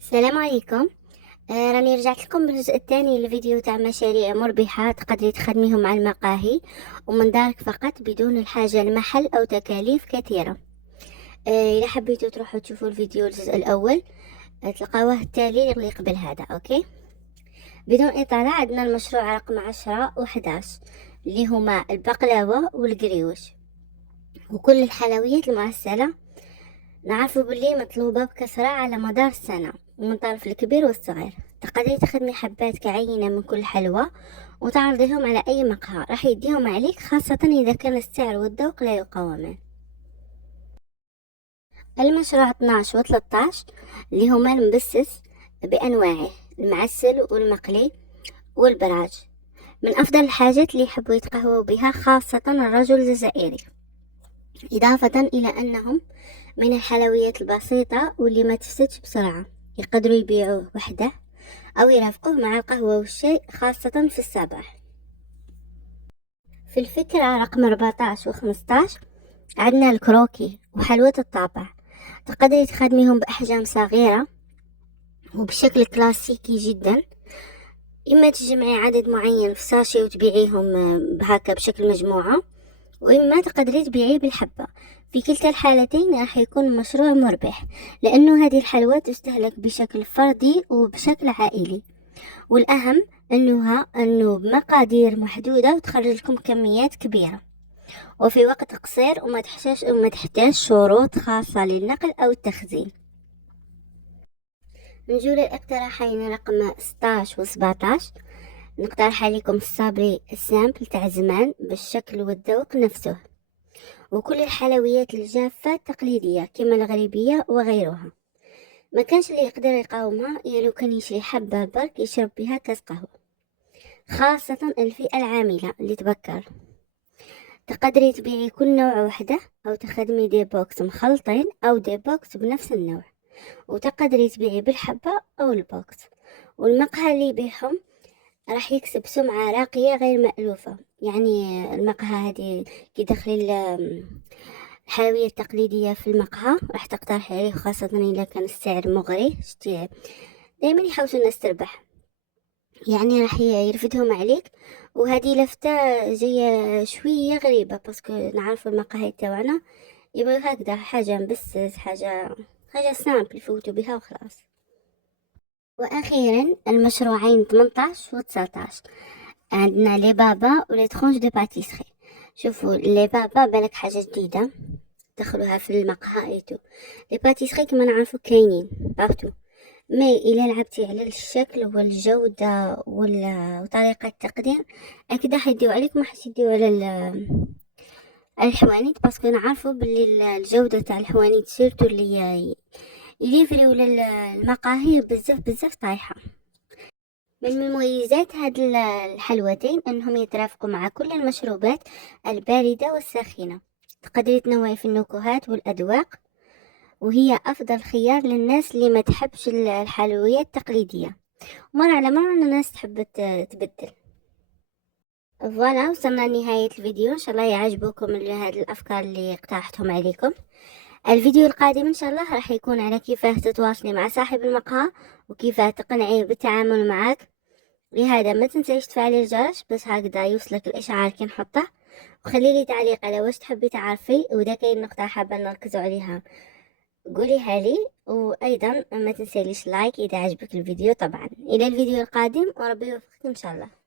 السلام عليكم. راني رجعت لكم بالجزء الثاني للفيديو تاع مشاريع مربحة تقدري تخدميهم مع المقاهي ومن دارك فقط بدون الحاجة لمحل أو تكاليف كثيرة. إذا حبيتوا تروحوا تشوفوا الفيديو الجزء الأول تلقاوه التالي اللي قبل هذا. أوكي، بدون إطالة عندنا المشروع رقم 10 و11 اللي هما البقلاوة والقريوش وكل الحلويات المعسلة. نعرفوا باللي مطلوبة بكثرة على مدار السنة ومن طرف الكبير والصغير. تقدري تخدمي حبات كعينة من كل حلوى وتعرضيهم على أي مقهى راح يديهم عليك، خاصة إذا كان السعر والذوق لا يقاومان. المشروع 12 و 13 اللي هما المبسس بأنواعه، المعسل والمقلي والبراج، من أفضل الحاجات اللي يحبوا يتقهووا بها خاصة الرجل الجزائري، إضافة إلى أنهم من الحلويات البسيطة واللي ما تفسدش بسرعة. يقدروا يبيعوه وحده أو يرافقوه مع القهوة والشاي خاصة في الصباح. في الفكرة رقم 14 و 15 عندنا الكروكي وحلوة الطابع. تقدري تخدميهم بأحجام صغيرة وبشكل كلاسيكي جدا، إما تجمعي عدد معين في ساشي وتبيعيهم بهكا بشكل مجموعة، وإما تقدري تبيعيه بالحبة. في كلتا الحالتين راح يكون المشروع مربح، لأنه هذه الحلوى تستهلك بشكل فردي وبشكل عائلي، والأهم أنه بمقادير محدودة وتخرج لكم كميات كبيرة وفي وقت قصير وما تحتاج شروط خاصة للنقل أو التخزين. نجول الاقتراحين رقم 16 و 17. نقترح عليكم الصابري السامبل تاع زمان بالشكل والذوق نفسه، وكل الحلويات الجافة التقليدية كما الغريبية وغيرها. ما كانش اللي يقدر يقاومها يا لو كان يشري حبة برك يشرب بها كاس قهوة، خاصة الفئة العاملة اللي تبكر. تقدري تبيعي كل نوع وحده أو تخدمي دي بوكس مخلطين أو دي بوكس بنفس النوع، وتقدري تبيعي بالحبة أو البوكس. والمقهى اللي يبيعهم راح يكسب سمعة راقية غير مألوفة. يعني المقهى هذه كي دخلي الحلويات التقليدية في المقهى راح تقترحي عليه، خاصة إذا كان السعر مغري. دايما يحوسوا الناس تربح، يعني راح يرفدهم عليك. وهذه لفتة جاية شوية غريبة، باسكو نعرف المقاهي تاعنا يبغوا هكذا حاجة مبسس، حاجة سامبل يفوتوا بها وخلاص. واخيرا المشروعين 18 و 19 عندنا لي بابا ولي ترونج دو باتيسري. شوفوا لي بابا بالك حاجة جديدة دخلوها في المقهى ايتو. لي باتيسري كما نعرفوا كاينين بارتو، مي إلا لعبتي على الشكل والجودة وطريقة التقديم أكيد حيديو عليك، ما حيديو على الحوانيت، باسكو نعرفوا باللي الجودة تاع الحوانيت سيرتو اللي يليفريو للمقاهي بزاف طايحة. من مميزات هاد الحلوتين انهم يترافقوا مع كل المشروبات الباردة والساخنة. تقدري تنوعي في النكهات والأذواق، وهي أفضل خيار للناس اللي ما تحبش الحلويات التقليدية. مرة على مرة الناس تحب تبدل. فوالا وصلنا لنهاية الفيديو، إن شاء الله يعجبكم هذه الأفكار اللي اقترحتهم عليكم. الفيديو القادم إن شاء الله راح يكون على كيف تتواصلي مع صاحب المقهى وكيف تقنعيه بالتعامل معك. لهذا ما تنسيش تفعلي الجرس باش هكذا يوصلك الإشعار كي نحطه، وخليلي تعليق على واش تحبي تعرفي، وإذا كاين نقطة حابة نركزوا عليها قوليها لي. وايضا ما تنسيليش لايك اذا عجبك الفيديو. طبعا الى الفيديو القادم وربي يوفقك ان شاء الله.